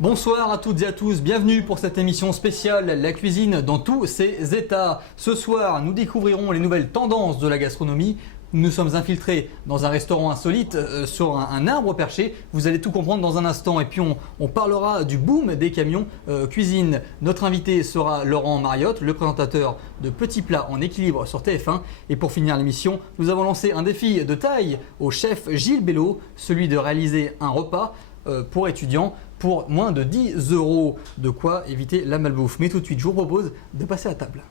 Bonsoir à toutes et à tous, bienvenue pour cette émission spéciale La cuisine dans tous ses états. Ce soir, nous découvrirons les nouvelles tendances de la gastronomie. Nous sommes infiltrés dans un restaurant insolite sur un arbre perché. Vous allez tout comprendre dans un instant. Et puis on parlera du boom des camions cuisine. Notre invité sera Laurent Mariotte, le présentateur de Petits Plats en équilibre sur TF1. Et pour finir l'émission, nous avons lancé un défi de taille au chef Gilles Bello, celui de réaliser un repas pour étudiants pour moins de 10 €. De quoi éviter la malbouffe. Mais tout de suite, je vous propose de passer à table.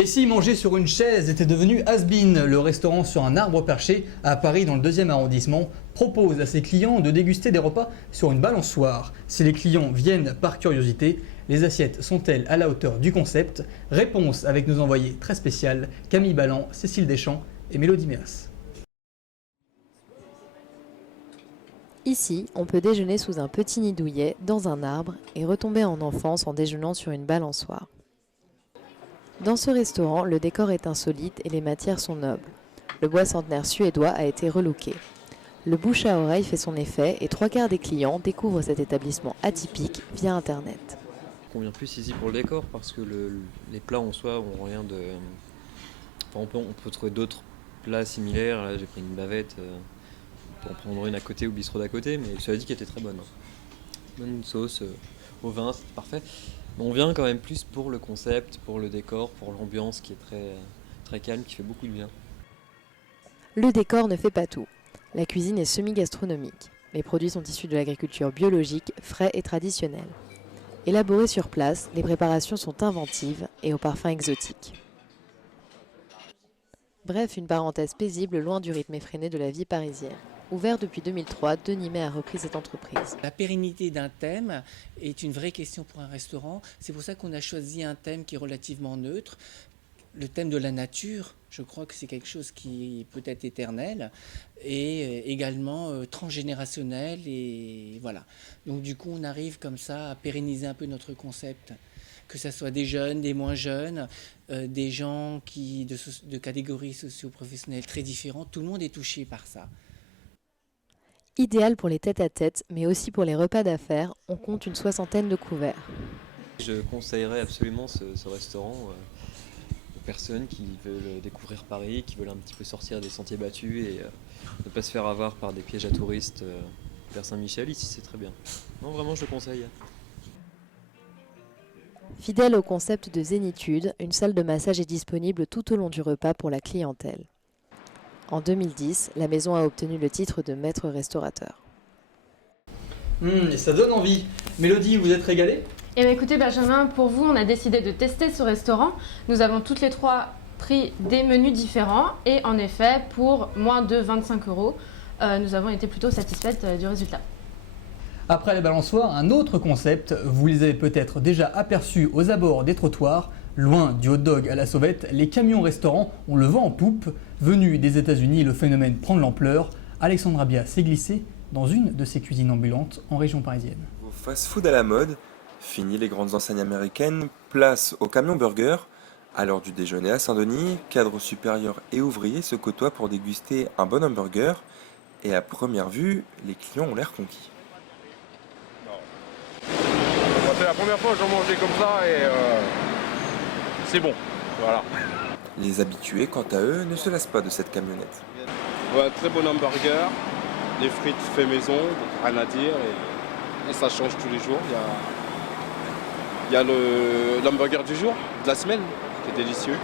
Et si manger sur une chaise était devenu has-been, le restaurant sur un arbre perché à Paris dans le 2e arrondissement propose à ses clients de déguster des repas sur une balançoire. Si les clients viennent par curiosité, les assiettes sont-elles à la hauteur du concept? Réponse avec nos envoyés très spéciales Camille Balland, Cécile Deschamps et Mélodie Méas. Ici, on peut déjeuner sous un petit nid douillet, dans un arbre, et retomber en enfance en déjeunant sur une balançoire. Dans ce restaurant, le décor est insolite et les matières sont nobles. Le bois centenaire suédois a été relooké. Le bouche à oreille fait son effet et 3/4 des clients découvrent cet établissement atypique via Internet. On vient plus ici pour le décor parce que les plats en soi ont rien de... Enfin, on peut trouver d'autres plats similaires. Là, j'ai pris une bavette pour en prendre une à côté au bistrot d'à côté, mais cela dit qu'elle était très bonne. Bonne sauce au vin, c'était parfait. Mais on vient quand même plus pour le concept, pour le décor, pour l'ambiance qui est très calme, qui fait beaucoup de bien. Le décor ne fait pas tout. La cuisine est semi-gastronomique. Les produits sont issus de l'agriculture biologique, frais et traditionnels. Élaborés sur place, les préparations sont inventives et au parfum exotique. Bref, une parenthèse paisible loin du rythme effréné de la vie parisienne. Ouvert depuis 2003, Denis May a repris cette entreprise. La pérennité d'un thème est une vraie question pour un restaurant. C'est pour ça qu'on a choisi un thème qui est relativement neutre. Le thème de la nature, je crois que c'est quelque chose qui peut être éternel et également transgénérationnel. Et voilà. Donc du coup, on arrive comme ça à pérenniser un peu notre concept. Que ce soit des jeunes, des moins jeunes, des gens de catégories socio-professionnelles très différentes. Tout le monde est touché par ça. Idéal pour les tête-à-tête, mais aussi pour les repas d'affaires, on compte une 60aine de couverts. Je conseillerais absolument ce restaurant aux personnes qui veulent découvrir Paris, qui veulent un petit peu sortir des sentiers battus et ne pas se faire avoir par des pièges à touristes vers Saint-Michel. Ici, c'est très bien. Non, vraiment, je le conseille. Fidèle au concept de zénitude, une salle de massage est disponible tout au long du repas pour la clientèle. En 2010, la maison a obtenu le titre de maître restaurateur. Et ça donne envie. Mélodie, vous êtes régalée? Eh bien, écoutez Benjamin, pour vous, on a décidé de tester ce restaurant. Nous avons toutes les trois pris des menus différents et en effet, pour moins de 25 €, nous avons été plutôt satisfaites du résultat. Après les balançoires, un autre concept, vous les avez peut-être déjà aperçus aux abords des trottoirs. Loin du hot dog à la sauvette, les camions-restaurants ont le vent en poupe. Venu des États-Unis, le phénomène prend de l'ampleur. Alexandra Bia s'est glissée dans une de ces cuisines ambulantes en région parisienne. Au fast-food à la mode, fini les grandes enseignes américaines, place au camion burger. À l'heure du déjeuner à Saint-Denis, cadres supérieurs et ouvriers se côtoient pour déguster un bon hamburger. Et à première vue, les clients ont l'air conquis. C'est la première fois que j'en mangeais comme ça et c'est bon, voilà. Les habitués, quant à eux, ne se lassent pas de cette camionnette. Ouais, très bon hamburger, les frites fait maison, rien à dire et ça change tous les jours. Il y a l'hamburger du jour, de la semaine, qui est délicieux.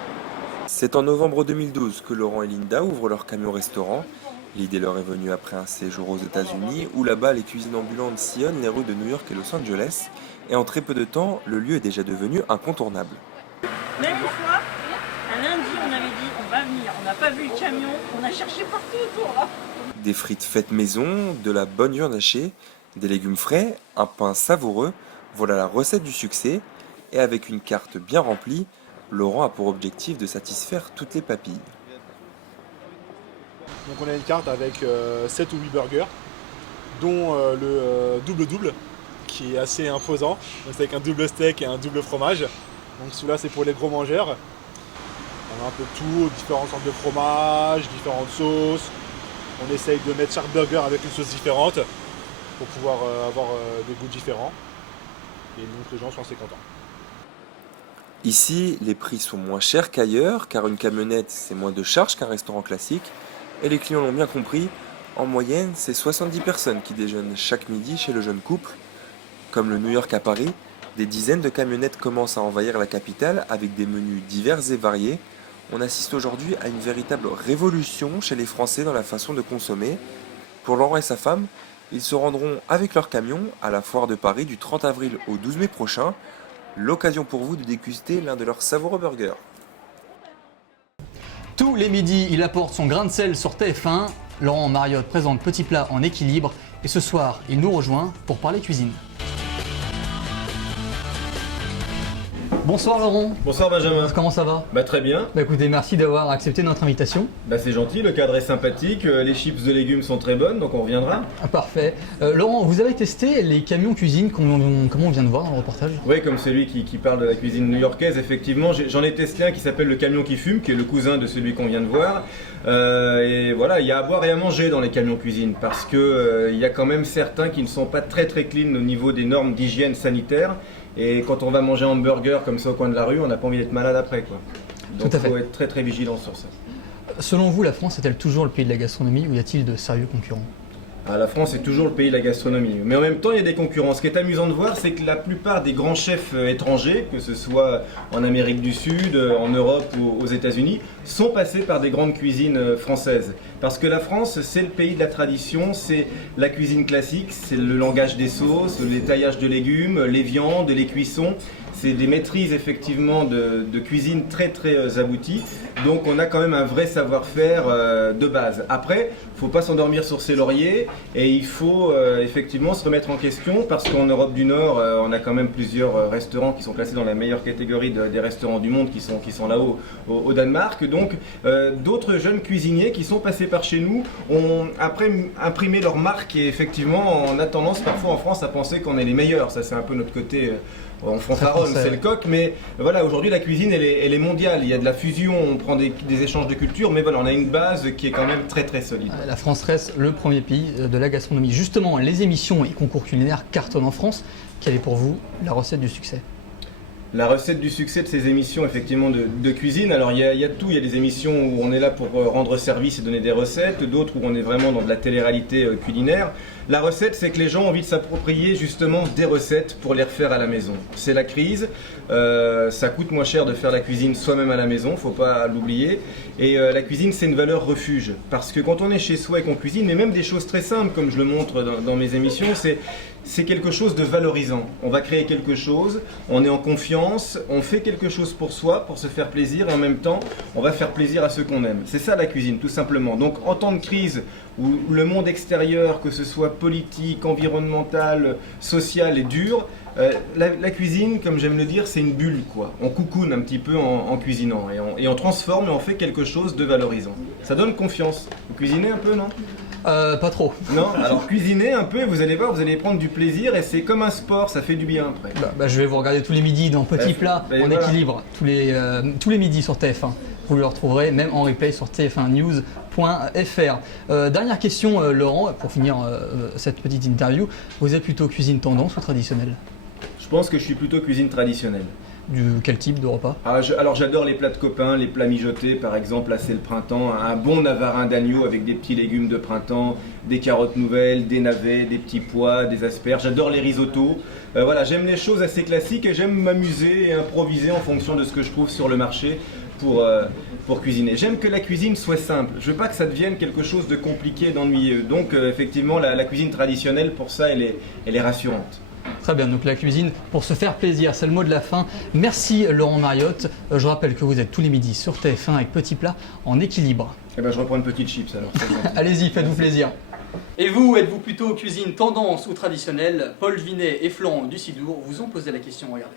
C'est en novembre 2012 que Laurent et Linda ouvrent leur camion-restaurant. L'idée leur est venue après un séjour aux États-Unis où là-bas les cuisines ambulantes sillonnent les rues de New York et Los Angeles. Et en très peu de temps, le lieu est déjà devenu incontournable. Même une fois, un lundi, on avait dit on va venir. On n'a pas vu le camion, on a cherché partout autour là. Des frites faites maison, de la bonne viande hachée, des légumes frais, un pain savoureux, voilà la recette du succès. Et avec une carte bien remplie, Laurent a pour objectif de satisfaire toutes les papilles. Donc on a une carte avec 7 ou 8 burgers, dont le double-double, qui est assez imposant. Donc c'est avec un double steak et un double fromage. Donc celui-là c'est pour les gros mangeurs. On a un peu de tout, différentes sortes de fromages, différentes sauces. On essaye de mettre chaque burger avec une sauce différente pour pouvoir avoir des goûts différents. Et donc les gens sont assez contents. Ici, les prix sont moins chers qu'ailleurs, car une camionnette, c'est moins de charges qu'un restaurant classique. Et les clients l'ont bien compris, en moyenne, c'est 70 personnes qui déjeunent chaque midi chez le jeune couple. Comme le New York à Paris, des dizaines de camionnettes commencent à envahir la capitale avec des menus divers et variés. On assiste aujourd'hui à une véritable révolution chez les Français dans la façon de consommer. Pour Laurent et sa femme, ils se rendront avec leur camion à la foire de Paris du 30 avril au 12 mai prochain. L'occasion pour vous de déguster l'un de leurs savoureux burgers. Tous les midis, il apporte son grain de sel sur TF1. Laurent Mariotte présente Petit Plat en équilibre. Et ce soir, il nous rejoint pour parler cuisine. Bonsoir Laurent. Bonsoir Benjamin. Comment ça va? Très bien. Écoutez, merci d'avoir accepté notre invitation. C'est gentil, le cadre est sympathique, les chips de légumes sont très bonnes, donc on reviendra. Parfait. Laurent, vous avez testé les camions cuisine comme on vient de voir dans le reportage? Oui, comme celui qui parle de la cuisine new-yorkaise, effectivement, j'en ai testé un qui s'appelle le camion qui fume, qui est le cousin de celui qu'on vient de voir. Et voilà, il y a à boire et à manger dans les camions cuisine, parce que il y a quand même certains qui ne sont pas très clean au niveau des normes d'hygiène sanitaire. Et quand on va manger un hamburger comme ça au coin de la rue, on n'a pas envie d'être malade après, quoi. Donc il faut être très très vigilant sur ça. Selon vous, la France est-elle toujours le pays de la gastronomie ou y a-t-il de sérieux concurrents? La France est toujours le pays de la gastronomie, mais en même temps il y a des concurrents. Ce qui est amusant de voir, c'est que la plupart des grands chefs étrangers, que ce soit en Amérique du Sud, en Europe ou aux États-Unis, sont passés par des grandes cuisines françaises. Parce que la France, c'est le pays de la tradition, c'est la cuisine classique, c'est le langage des sauces, le détaillage de légumes, les viandes, les cuissons. C'est des maîtrises effectivement de cuisine très très abouties. Donc on a quand même un vrai savoir-faire de base. Après, il ne faut pas s'endormir sur ses lauriers et il faut effectivement se remettre en question parce qu'en Europe du Nord, on a quand même plusieurs restaurants qui sont classés dans la meilleure catégorie des restaurants du monde qui sont là-haut au Danemark. Donc d'autres jeunes cuisiniers qui sont passés par chez nous ont après imprimé leur marque et effectivement on a tendance parfois en France à penser qu'on est les meilleurs. Ça c'est un peu notre côté... on fanfaronne, c'est le coq, mais voilà, aujourd'hui la cuisine elle est mondiale, il y a de la fusion, on prend des échanges de culture, mais voilà, on a une base qui est quand même très très solide. La France reste le premier pays de la gastronomie. Justement, les émissions et concours culinaires cartonnent en France. Quelle est pour vous la recette du succès? La recette du succès de ces émissions effectivement de cuisine, alors il y a tout, il y a des émissions où on est là pour rendre service et donner des recettes, d'autres où on est vraiment dans de la télé-réalité culinaire. La recette, c'est que les gens ont envie de s'approprier justement des recettes pour les refaire à la maison. C'est la crise, ça coûte moins cher de faire la cuisine soi-même à la maison, faut pas l'oublier. Et la cuisine, c'est une valeur refuge, parce que quand on est chez soi et qu'on cuisine, mais même des choses très simples, comme je le montre dans mes émissions, c'est quelque chose de valorisant. On va créer quelque chose, on est en confiance, on fait quelque chose pour soi, pour se faire plaisir, et en même temps, on va faire plaisir à ceux qu'on aime. C'est ça la cuisine, tout simplement. Donc en temps de crise, où le monde extérieur, que ce soit politique, environnemental, social, est dur, la cuisine, comme j'aime le dire, c'est une bulle, quoi. On coucoune un petit peu en cuisinant, et on transforme et on fait quelque chose de valorisant. Ça donne confiance. Vous cuisinez un peu, non ? Pas trop. Non, alors cuisinez un peu, vous allez voir, vous allez prendre du plaisir et c'est comme un sport, ça fait du bien après. Je vais vous regarder tous les midis dans Petit Plat en équilibre, tous les midis sur TF1. Vous le retrouverez même en replay sur tf1news.fr. Dernière question, Laurent, pour finir cette petite interview. Vous êtes plutôt cuisine tendance ou traditionnelle ? Je pense que je suis plutôt cuisine traditionnelle. Quel type de repas? Alors j'adore les plats de copains, les plats mijotés par exemple, là c'est le printemps, un bon navarin d'agneau avec des petits légumes de printemps, des carottes nouvelles, des navets, des petits pois, des asperges, j'adore les risottos. Voilà, j'aime les choses assez classiques et j'aime m'amuser et improviser en fonction de ce que je trouve sur le marché pour cuisiner. J'aime que la cuisine soit simple, je veux pas que ça devienne quelque chose de compliqué et d'ennuyeux, donc effectivement la cuisine traditionnelle pour ça elle est rassurante. Très bien, donc la cuisine pour se faire plaisir, c'est le mot de la fin. Merci Laurent Mariotte. Je rappelle que vous êtes tous les midis sur TF1 avec Petit Plat en équilibre. Eh ben je reprends une petite chips alors. Allez-y, faites-vous plaisir. Et vous, êtes-vous plutôt cuisine tendance ou traditionnelle? Paul Vinet et Florent Dussidour vous ont posé la question, regardez.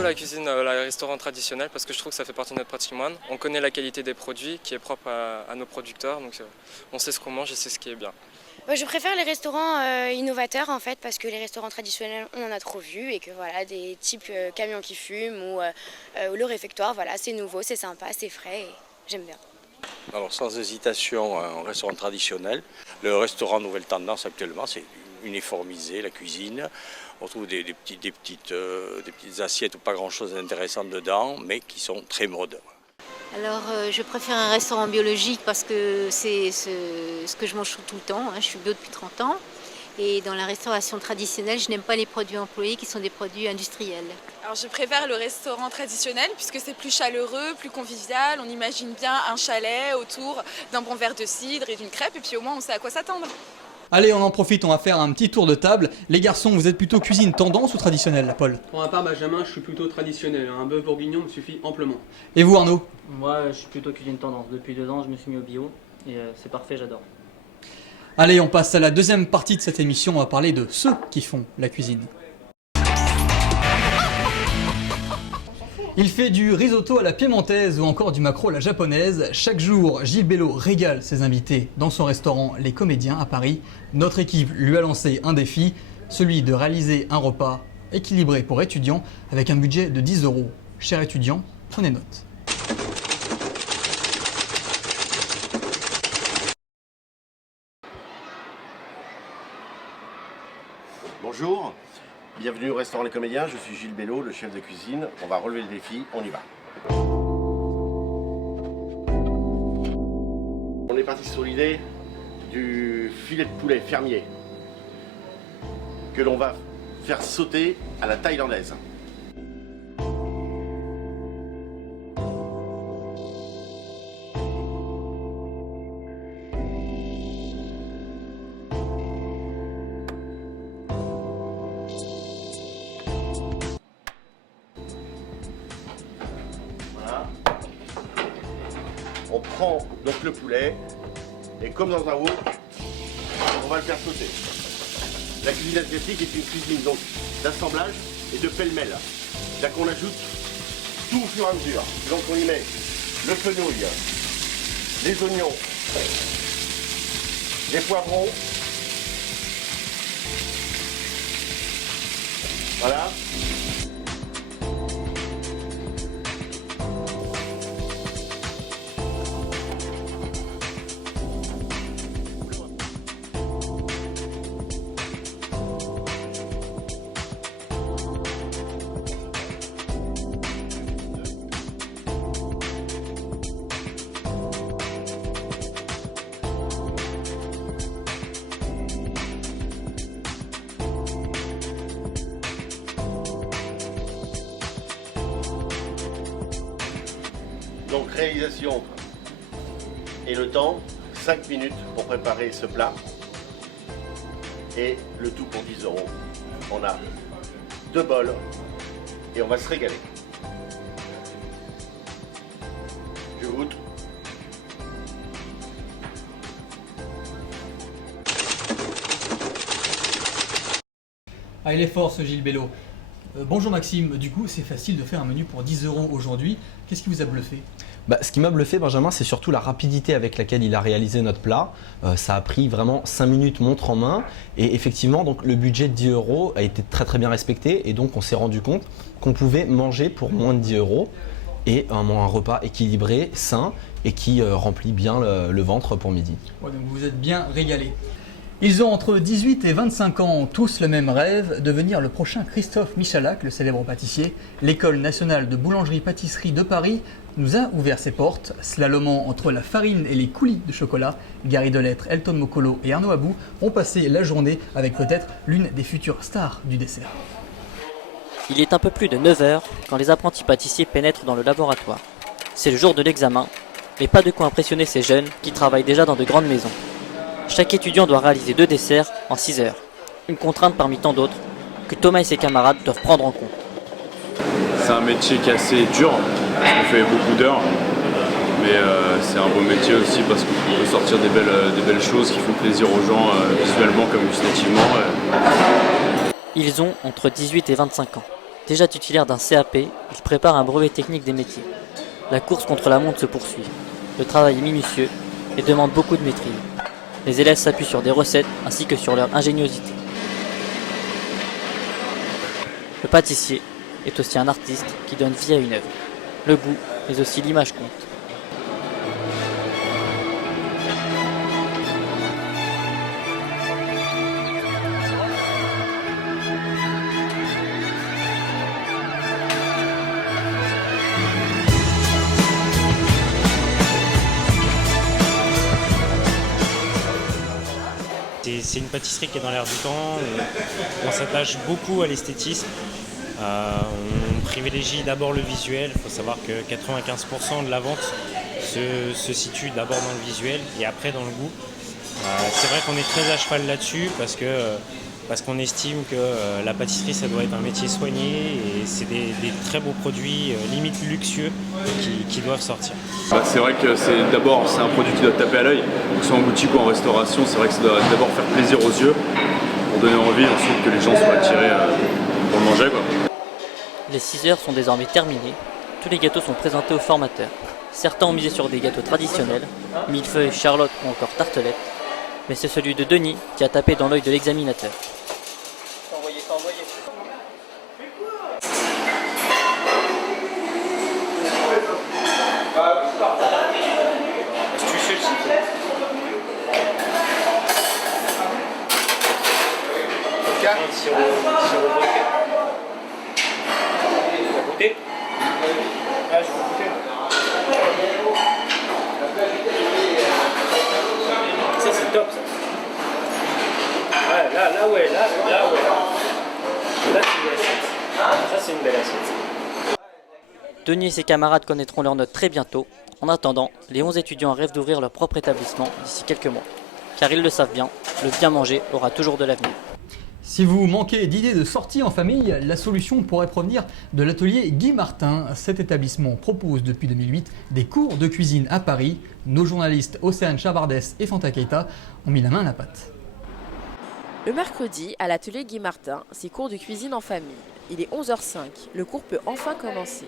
plutôt la cuisine, le restaurant traditionnel parce que je trouve que ça fait partie de notre patrimoine. On connaît la qualité des produits qui est propre à nos producteurs, donc on sait ce qu'on mange et c'est ce qui est bien. Je préfère les restaurants innovateurs en fait parce que les restaurants traditionnels on en a trop vu et que voilà des types camions qui fument ou le réfectoire, voilà c'est nouveau, c'est sympa, c'est frais et j'aime bien. Alors sans hésitation un restaurant traditionnel. Le restaurant Nouvelle Tendance actuellement c'est uniformisé, la cuisine. On trouve des petites assiettes où pas grand chose d'intéressant dedans mais qui sont très modes. Alors je préfère un restaurant biologique parce que c'est ce que je mange tout le temps, hein. Je suis bio depuis 30 ans et dans la restauration traditionnelle je n'aime pas les produits employés qui sont des produits industriels. Alors je préfère le restaurant traditionnel puisque c'est plus chaleureux, plus convivial, on imagine bien un chalet autour d'un bon verre de cidre et d'une crêpe et puis au moins on sait à quoi s'attendre. Allez, on en profite, on va faire un petit tour de table. Les garçons, vous êtes plutôt cuisine tendance ou traditionnelle, Paul? Pour ma part, Benjamin, je suis plutôt traditionnel. Un bœuf bourguignon me suffit amplement. Et vous, Arnaud? Moi, je suis plutôt cuisine tendance. Depuis 2 ans, je me suis mis au bio et c'est parfait, j'adore. Allez, on passe à la deuxième partie de cette émission. On va parler de ceux qui font la cuisine. Il fait du risotto à la piémontaise ou encore du maquereau à la japonaise. Chaque jour, Gilles Bello régale ses invités dans son restaurant Les Comédiens à Paris. Notre équipe lui a lancé un défi, celui de réaliser un repas équilibré pour étudiants avec un budget de 10 €. Chers étudiants, prenez note. Bonjour, bienvenue au restaurant Les Comédiens, je suis Gilles Bello, le chef de cuisine. On va relever le défi, on y va. On est parti sur l'idée du filet de poulet fermier que l'on va faire sauter à la thaïlandaise. On prend donc le poulet et comme dans un wok, on va le faire sauter. La cuisine asiatique est une cuisine donc d'assemblage et de pêle-mêle. C'est-à-dire qu'on ajoute tout au fur et à mesure. Donc on y met le fenouil, les oignons, les poivrons. Voilà. Donc réalisation et le temps, 5 minutes pour préparer ce plat et le tout pour 10 €. On a 2 bols et on va se régaler. Je goûte. Ah, il est fort ce Gilles Bello. Bonjour Maxime, du coup c'est facile de faire un menu pour 10 € aujourd'hui. Qu'est-ce qui vous a bluffé? Ce qui m'a bluffé, Benjamin, c'est surtout la rapidité avec laquelle il a réalisé notre plat. Ça a pris vraiment 5 minutes montre en main et effectivement donc, le budget de 10 € a été très bien respecté et donc on s'est rendu compte qu'on pouvait manger pour moins de 10 € et un repas équilibré, sain et qui remplit bien le ventre pour midi. Ouais, donc vous vous êtes bien régalé. Ils ont entre 18 et 25 ans, tous le même rêve, devenir le prochain Christophe Michalak, le célèbre pâtissier. L'École nationale de boulangerie-pâtisserie de Paris nous a ouvert ses portes. Slalomant entre la farine et les coulis de chocolat, Gary Delettre, Elton Mokolo et Arnaud Abou ont passé la journée avec peut-être l'une des futures stars du dessert. Il est un peu plus de 9 h quand les apprentis pâtissiers pénètrent dans le laboratoire. C'est le jour de l'examen, mais pas de quoi impressionner ces jeunes qui travaillent déjà dans de grandes maisons. Chaque étudiant doit réaliser 2 desserts en 6 heures. Une contrainte parmi tant d'autres que Thomas et ses camarades doivent prendre en compte. C'est un métier qui est assez dur, on fait beaucoup d'heures, mais c'est un beau métier aussi parce qu'on peut sortir des belles choses qui font plaisir aux gens visuellement comme gustativement. Ils ont entre 18 et 25 ans. Déjà titulaire d'un CAP, il prépare un brevet technique des métiers. La course contre la montre se poursuit. Le travail est minutieux et demande beaucoup de maîtrise. Les élèves s'appuient sur des recettes ainsi que sur leur ingéniosité. Le pâtissier est aussi un artiste qui donne vie à une œuvre. Le goût, mais aussi l'image compte. C'est une pâtisserie qui est dans l'air du temps, on s'attache beaucoup à l'esthétisme, on privilégie d'abord le visuel, il faut savoir que 95% de la vente se situe d'abord dans le visuel et après dans le goût. C'est vrai qu'on est très à cheval là-dessus parce qu'on estime que la pâtisserie ça doit être un métier soigné et c'est des très beaux produits, limite luxueux, qui doivent sortir. C'est vrai que c'est un produit qui doit taper à l'œil, que ce soit en boutique ou en restauration, c'est vrai que ça doit d'abord faire plaisir aux yeux pour donner envie ensuite que les gens soient attirés pour le manger, quoi. Les 6 heures sont désormais terminées, tous les gâteaux sont présentés aux formateurs. Certains ont misé sur des gâteaux traditionnels, millefeuille, charlotte ou encore tartelette, mais c'est celui de Denis qui a tapé dans l'œil de l'examinateur. Ça c'est top ça. Ouais, là ouais. Là c'est une belle assiette. Ça c'est une belle assiette. Denis et ses camarades connaîtront leurs notes très bientôt. En attendant, les 11 étudiants rêvent d'ouvrir leur propre établissement d'ici quelques mois. Car ils le savent bien, le bien manger aura toujours de l'avenir. Si vous manquez d'idées de sortie en famille, la solution pourrait provenir de l'atelier Guy Martin. Cet établissement propose depuis 2008 des cours de cuisine à Paris. Nos journalistes Océane Chavardès et Fanta Keita ont mis la main à la pâte. Le mercredi, à l'atelier Guy Martin, c'est cours de cuisine en famille. Il est 11h05, le cours peut enfin commencer.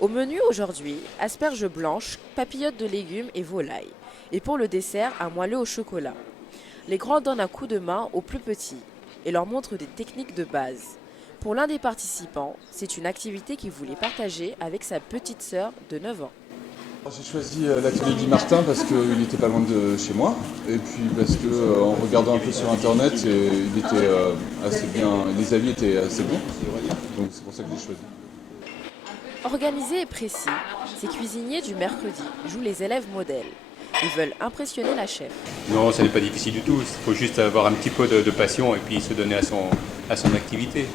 Au menu aujourd'hui, asperges blanches, papillotes de légumes et volailles. Et pour le dessert, un moelleux au chocolat. Les grands donnent un coup de main aux plus petits et leur montrent des techniques de base. Pour l'un des participants, c'est une activité qu'il voulait partager avec sa petite sœur de 9 ans. J'ai choisi l'atelier Guy Martin parce qu'il n'était pas loin de chez moi et puis parce qu'en regardant un peu sur internet, il était assez bien, les avis étaient assez bons, donc c'est pour ça que j'ai choisi. Organisé et précis, ces cuisiniers du mercredi jouent les élèves modèles. Ils veulent impressionner la chef. Non, ça n'est pas difficile du tout. Il faut juste avoir un petit peu de passion et puis se donner à son activité.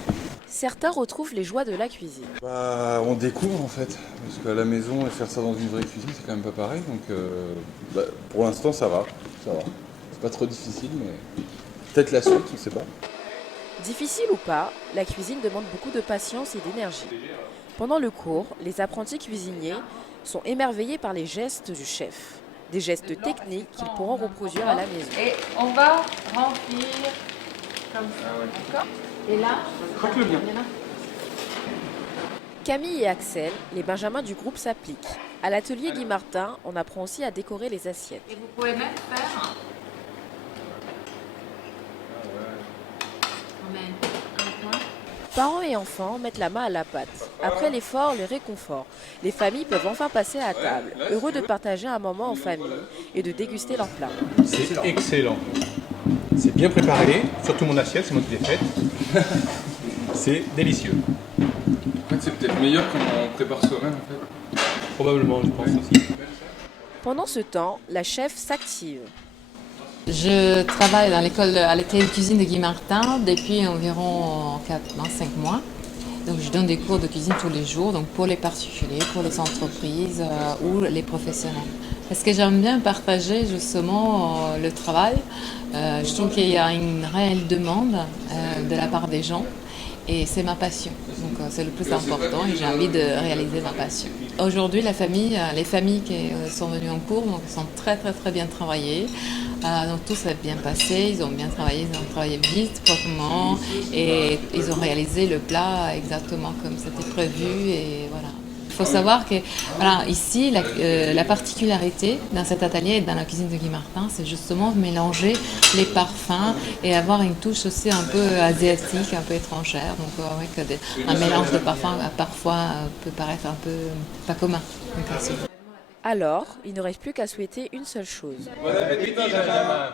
Certains retrouvent les joies de la cuisine. On découvre en fait, parce qu'à la maison et faire ça dans une vraie cuisine, c'est quand même pas pareil. Donc pour l'instant, ça va. C'est pas trop difficile, mais peut-être la suite, on ne sait pas. Difficile ou pas, la cuisine demande beaucoup de patience et d'énergie. Pendant le cours, les apprentis cuisiniers sont émerveillés par les gestes du chef. Des gestes techniques qu'ils pourront reproduire à la maison. Et on va remplir comme ça, d'accord ? Et là, croque-le bien. Camille et Axel, les benjamins du groupe s'appliquent. À l'atelier Guy Martin, on apprend aussi à décorer les assiettes. Et vous pouvez même faire un point. Parents et enfants mettent la main à la pâte. Après l'effort, le réconfort. Les familles peuvent enfin passer à table, heureux de partager un moment en famille et de déguster leurs plats. C'est excellent. C'est bien préparé, surtout mon assiette, c'est moi qui l'ai faite. C'est délicieux. En fait, c'est peut-être meilleur quand on prépare soi-même en fait. Probablement, je pense aussi. Pendant ce temps, la chef s'active. Je travaille dans l'école à l'atelier de cuisine de Guy Martin depuis environ 5 mois. Donc je donne des cours de cuisine tous les jours, donc pour les particuliers, pour les entreprises ou les professionnels. Parce que j'aime bien partager justement le travail. Je trouve qu'il y a une réelle demande de la part des gens. et c'est ma passion. Donc c'est le plus important et j'ai envie de réaliser ma passion. Aujourd'hui, les familles qui sont venues en cours donc, sont très bien travaillées. Donc tout s'est bien passé, ils ont bien travaillé, ils ont travaillé vite, proprement et ils ont réalisé le plat exactement comme c'était prévu et voilà. Il faut savoir que voilà, ici, la particularité dans cet atelier et dans la cuisine de Guy Martin, c'est justement mélanger les parfums et avoir une touche aussi un peu asiatique, un peu étrangère. Donc avec un mélange de parfums parfois peut paraître un peu pas commun. Alors, il ne reste plus qu'à souhaiter une seule chose. Bon appétit, Benjamin.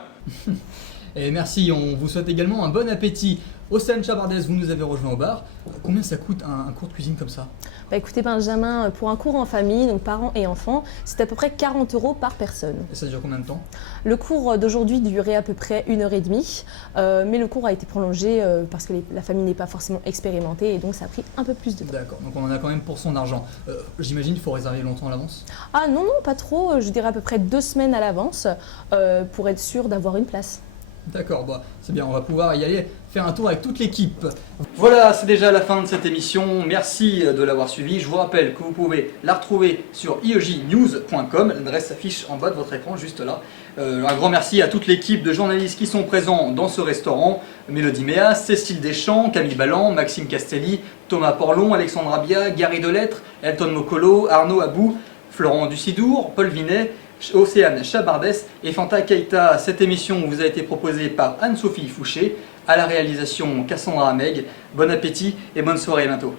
Et merci, on vous souhaite également un bon appétit. Océane Chabardès, vous nous avez rejoint au bar. Combien ça coûte un cours de cuisine comme ça? Écoutez Benjamin, pour un cours en famille, donc parents et enfants, c'est à peu près 40 € par personne. Et ça dure combien de temps? Le cours d'aujourd'hui durait à peu près 1h30, mais le cours a été prolongé parce que la famille n'est pas forcément expérimentée et donc ça a pris un peu plus de temps. D'accord, donc on en a quand même pour son argent. J'imagine qu'il faut réserver longtemps à l'avance? Ah non, pas trop, je dirais à peu près 2 semaines à l'avance pour être sûr d'avoir une place. D'accord, bon, c'est bien, on va pouvoir y aller faire un tour avec toute l'équipe. Voilà, c'est déjà la fin de cette émission. Merci de l'avoir suivi. Je vous rappelle que vous pouvez la retrouver sur iojnews.com. L'adresse s'affiche en bas de votre écran, juste là. Un grand merci à toute l'équipe de journalistes qui sont présents dans ce restaurant. Mélodie Méas, Cécile Deschamps, Camille Ballan, Maxime Castelli, Thomas Porlon, Alexandre Abia, Gary Delettre, Elton Mokolo, Arnaud Abou, Florent Dussidour, Paul Vinet, Océane Chabardès et Fanta Keita. Cette émission vous a été proposée par Anne-Sophie Fouché, à la réalisation Cassandra Ameg. Bon appétit et bonne soirée à bientôt.